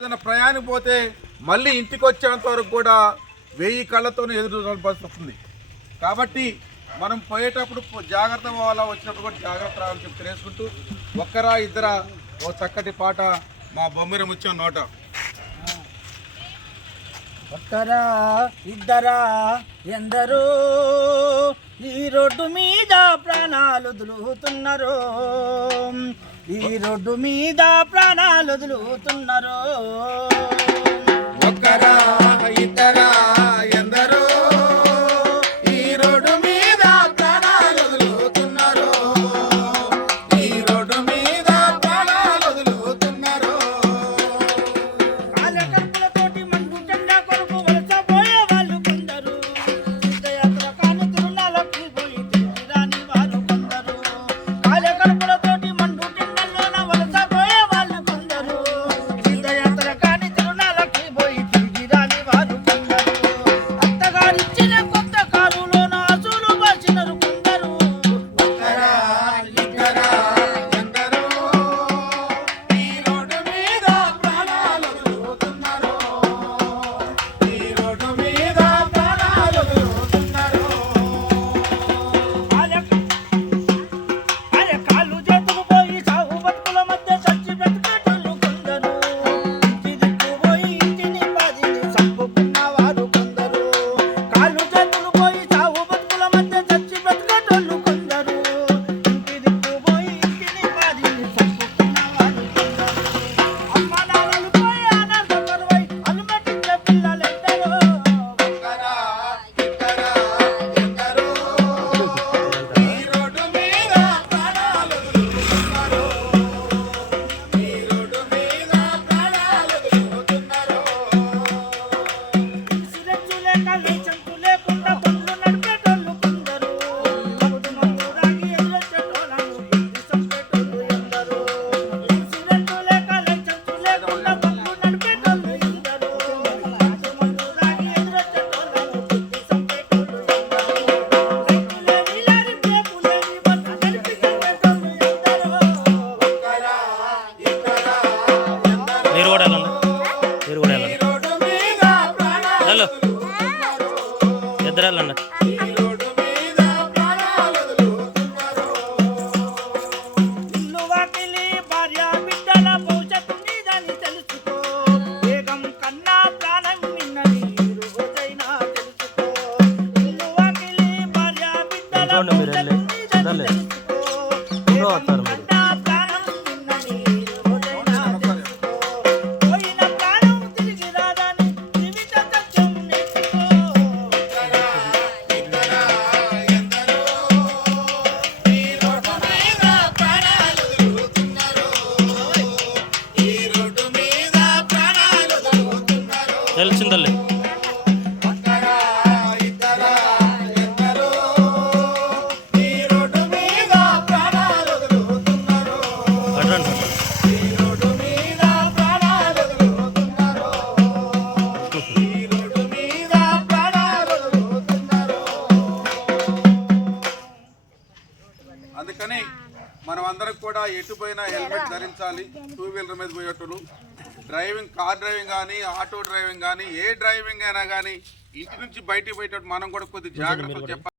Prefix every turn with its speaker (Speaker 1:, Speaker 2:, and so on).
Speaker 1: ఏదైనా ప్రయాణం పోతే మళ్ళీ ఇంటికి వచ్చేంత వరకు కూడా వెయ్యి కళ్ళతోనే ఎదురు పరిస్థితుంది కాబట్టి మనం పోయేటప్పుడు జాగ్రత్త పోవాలా వచ్చినప్పుడు కూడా జాగ్రత్త రావాలని చెప్పి తెలుసుకుంటూ ఒక్కరా ఇద్దరా ఓ చక్కటి పాట మా బొమ్మిర ముచ్చిన నోట.
Speaker 2: ఒక్కరా ఇద్దరా ఎందరో ఈ రోడ్డు మీద ప్రాణాలు దులుగుతున్నారు ఈ రోడ్డు మీద ప్రాణాలు వదులుతున్నారు.
Speaker 1: ఒకరా ఇద్దరా ఎదురాలు
Speaker 3: తెలిసిందల్లే
Speaker 1: అందుకని మనం అందరం కూడా ఎటు పోయినా హెల్మెట్ ధరించాలి టూ వీలర్ మీద పోయేటోళ్ళు. డ్రైవింగ్ కార్ డ్రైవింగ్ కానీ ఆటో డ్రైవింగ్ కానీ ఏ డ్రైవింగ్ అయినా కానీ ఇంటి నుంచి బయటికి పోయేటప్పుడు మనం కూడా కొద్దిగా జాగ్రత్తలు చెప్పాలి.